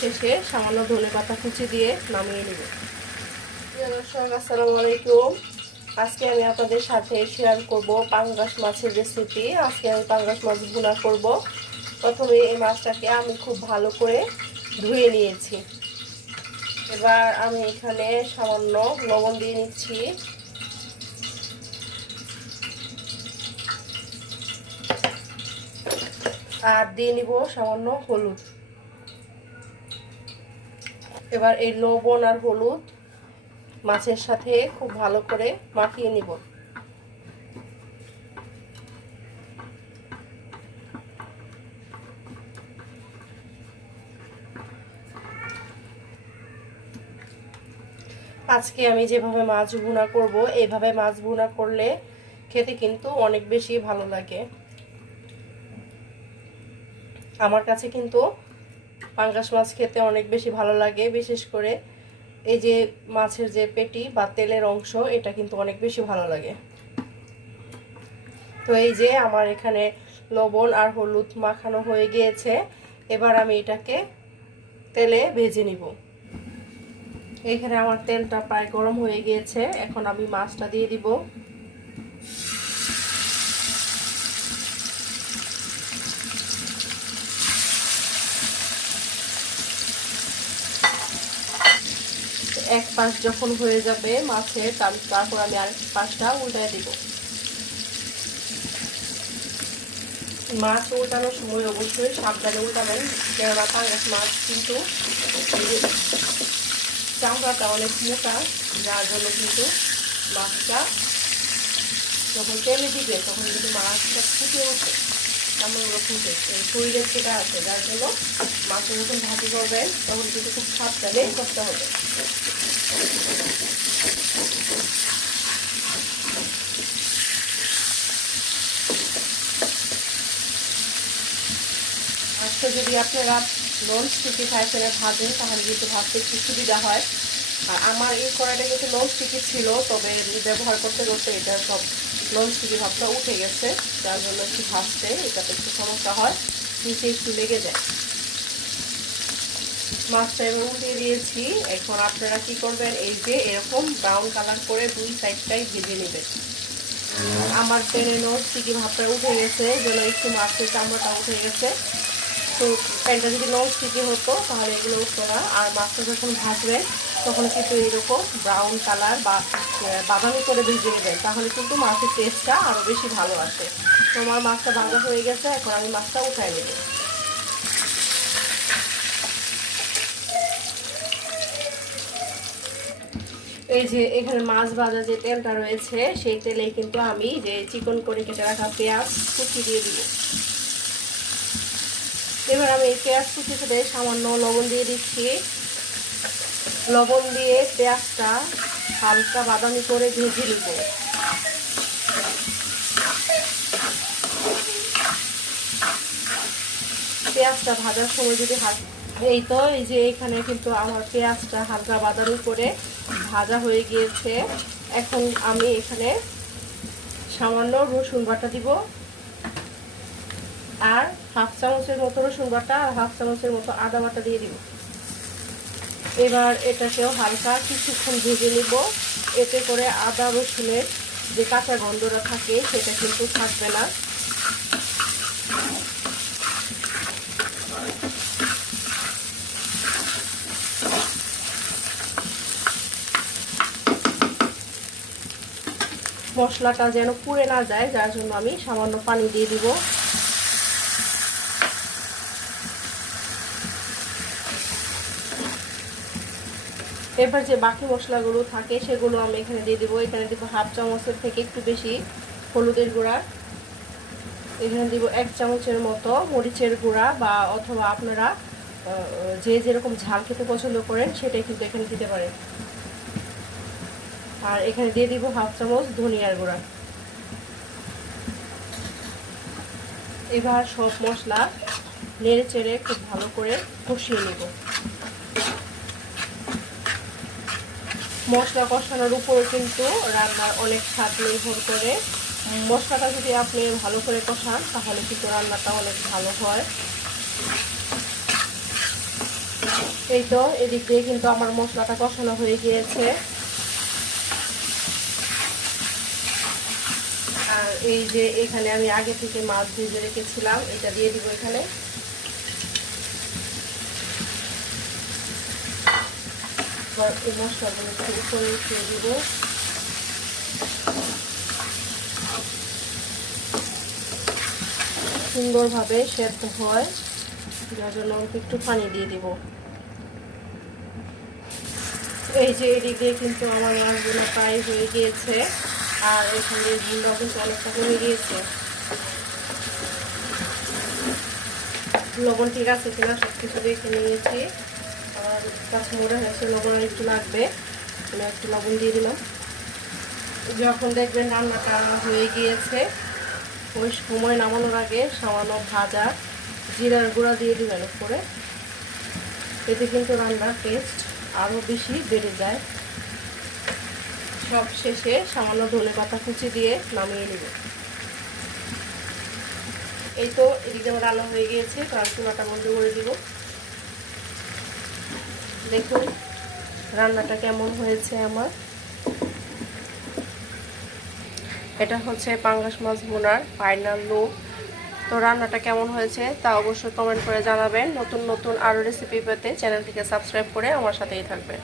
শেষে সামান্য ধনেপাতা কুচি দিয়ে নামিয়ে নেব। দর্শক আসসালামু আলাইকুম। আজকে আমি আপনাদের সাথে শেয়ার করব পাঙ্গাস মাছের রেসিপি। আজকে আমি পাঙ্গাস মাছ ভুনা করব। প্রথমে এই মাছটাকে আমি খুব ভালো করে ধুয়ে নিয়েছি। এবার আমি এখানে সামান্য লবণ দিয়ে নিচ্ছি। আর দিয়ে নিব সামান্য হলুদ। এবার এই লবণ আর হলুদ মাছের সাথে খুব ভালো করে মাখিয়ে নিব। আজকে আমি যেভাবে মাছ ভুনা করব, এইভাবে মাছ ভুনা করলে খেতে কিন্তু অনেক বেশি ভালো লাগে। আমার কাছে কিন্তু পাঙ্গাস মাছ খেতে অনেক বেশি ভালো লাগে। বিশেষ করে এই যে মাছের যে পেটি বা তেলের অংশ, এটা কিন্তু অনেক বেশি ভালো লাগে। তো এই যে আমার এখানে লবণ আর হলুদ মাখানো হয়ে গিয়েছে। এবার আমি এটাকে তেলে ভেজে নিব। এখানে আমার তেলটা প্রায় গরম হয়ে গিয়েছে। এখন আমি মাছটা দিয়ে দিব। এক পাশ যখন হয়ে যাবে মাছের, তারপর আমি আরেক পাশটা উল্টায় দিব। মাছ উল্টানোর সময় অবশ্যই সাবধানে উল্টাবেন, কেননা পাঙ্গাস মাছ কিন্তু চামড়াটা অনেক মোটা, যার জন্য কিন্তু মাছটা যখন তেলে দিবে তখন কিন্তু মাছটা ফুটে ওঠে, চামড়াগুলো ফুটে শরীরের সেটা আছে, যার জন্য মাছের যখন ভাজি করবেন তখন কিন্তু খুব সাবধানে করতে হবে। আজকে যদি আপনারা নন স্টিকি ফ্রাইপ্যানে ভাজেন তাহলে কিন্তু ভাজতে একটু সুবিধা হয়। আর আমার এই কড়াইটা কিন্তু নন স্টিকি ছিল, তবে ব্যবহার করতে করতে এটা সব নন স্টিকি ভাবটা উঠে গেছে, যার জন্য একটু ভাজতে এটাতে একটু সমস্যা হয়, নিচে একটু লেগে যায়। মাছটা এবার উল্টে দিয়েছি। এখন আপনারা কি করবেন, এই যে এরকম ব্রাউন কালার করে দুই সাইডটাই ভেজে নেবেন। আমার প্যানে নন স্টিকি ভাবটা উঠে গেছে, যেন একটু মাছের চামড়াটা উঠে গেছে। তো প্যানটা যদি নন স্টিকি হতো তাহলে এগুলো উঠতো না। আর মাছটা যখন ভাজবেন তখন কিন্তু এরকম ব্রাউন কালার বা বাদামি করে ভেজে নেবেন, তাহলে কিন্তু মাছের টেস্টটা আরও বেশি ভালো আসে। তো আমার মাছটা ভাজা হয়ে গেছে, এখন আমি মাছটা উঠাই নেব। এই যে এখানে মাছ ভাজা যে তেলটা রয়েছে, সেই তেলে কিন্তু আমি যে চিকন করে কেটে রাখা পেঁয়াজ কুচি দিয়ে দিব। এবার আমি পেঁয়াজ কুচিতে সামান্য লবণ দিয়ে দিচ্ছি। লবণ দিয়ে পেঁয়াজটা হালকা বাদামি করে ভেজে নিব। পেঁয়াজটা ভাজার সময় যদি এই তো এই যে এখানে কিন্তু আমার পেঁয়াজটা হালকা বাদামি করে ভাজা হয়ে গিয়েছে। এখন আমি এখানে সামান্য রসুন বাটা দিব, আর হাফ চামচের মতো রসুন বাটা আর হাফ চামচের মতো আদা বাটা দিয়ে দিব। এবার এটাকেও হালকা কিছুক্ষণ ভেজে নিব। এতে করে আদা রসুনের যে কাঁচা গন্ধটা থাকে সেটা কিন্তু থাকবে না। মশলাটা যেন পুড়ে না যায়, যার জন্য আমি সামান্য পানি দিয়ে দিব। এবার যে বাকি মশলাগুলো থাকে সেগুলো আমি এখানে দিয়ে দিব। এখানে দিব হাফ চামচের থেকে একটু বেশি হলুদের গুঁড়া, এখানে দিব 1 চামচের মতো মরিচের গুঁড়া, বা অথবা আপনারা যে যেরকম ঝাল খেতে পছন্দ করেন সেটাই কিন্তু এখানে দিতে পারেন। আর এখানে দিয়ে দিব হাফ চামচ ধনিয়ার গুঁড়া। এবার সব মশলা নেড়ে চেড়ে খুব ভালো করে কষিয়ে নেব। মশলা কষানোর উপরে কিন্তু রান্নার অনেক স্বাদ নির্ভর করে। মশলাটা যদি আপনি ভালো করে কষান তাহলে কিন্তু রান্নাটা অনেক ভালো হয়। এই তো এদিক দিয়ে কিন্তু আমার মশলাটা কষানো হয়ে গিয়েছে। আর এই যে এখানে আমি আগে থেকে মাছ ভেজে রেখেছিলাম, এটা দিয়ে দিব এখানে। এই মশলাগুলো একটু উপরে উঠিয়ে দিব। সুন্দরভাবে সেদ্ধ হয়, যার জন্য একটু পানি দিয়ে দিব। এই যে এদিক দিয়ে কিন্তু আমার মাছগুলো প্রায় হয়ে গিয়েছে, আর এখানে ঝুলটাও কিন্তু অনেকটা হয়ে গিয়েছে। লবণ ঠিক আছে কিনা সব কিছু দেখে নিয়েছি। আর কাছে মনে হয়েছে লবণ একটু লাগবে, আমি একটু লবণ দিয়ে দিলাম। যখন দেখবেন রান্নাটা হয়ে গিয়েছে, ওই সময় নামানোর আগে সামান্য ভাজা জিরার গুঁড়া দিয়ে দিবেন উপরে। এতে কিন্তু রান্নার টেস্ট আরও বেশি বেড়ে যায়। সব শেষে সামান্য ধনেপাতা কুচি দিয়ে নামিয়ে নেব। এই তো এদিকে আমার রান্না হয়ে গিয়েছে, তার চুলাটা বন্ধ করে দিব। দেখুন রান্নাটা কেমন হয়েছে আমার। এটা হচ্ছে পাঙ্গাস মাছ ভুনার ফাইনাল লুক। তো রান্নাটা কেমন হয়েছে তা অবশ্যই কমেন্ট করে জানাবেন। নতুন নতুন আরও রেসিপি পেতে চ্যানেলটিকে সাবস্ক্রাইব করে আমার সাথেই থাকবেন।